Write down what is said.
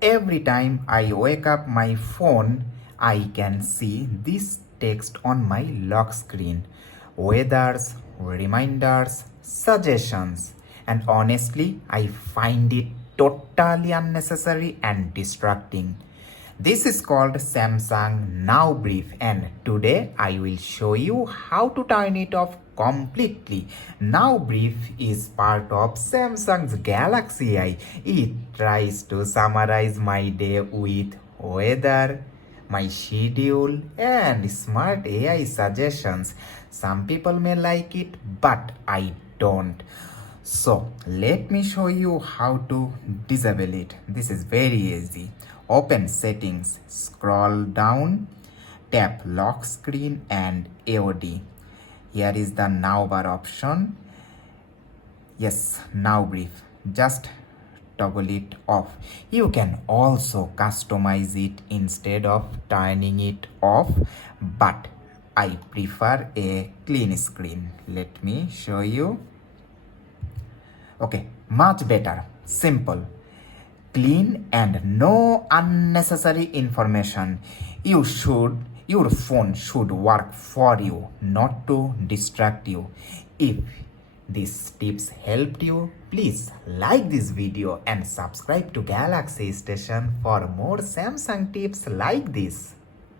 Every time I wake up my phone, I can see this text on my lock screen. Weathers, reminders, suggestions. And honestly, I find it totally unnecessary and distracting. This is called Samsung Now Brief, and today I will show you how to turn it off completely. Now Brief is part of Samsung's Galaxy I. It tries to summarize my day with weather, my schedule, and smart AI suggestions. Some people may like it, but I don't. So let me show you how to disable it. This is very easy. Open settings, scroll down, tap lock screen and AOD. Here is the now bar option. Yes, now brief. Just toggle it off. You can also customize it instead of turning it off, but I prefer a clean screen. Let me show you. Okay, much better, simple, clean, and no unnecessary information. Your phone should work for you, not to distract you. If these tips helped you, please like this video and subscribe to Galaxy Station for more Samsung tips like this.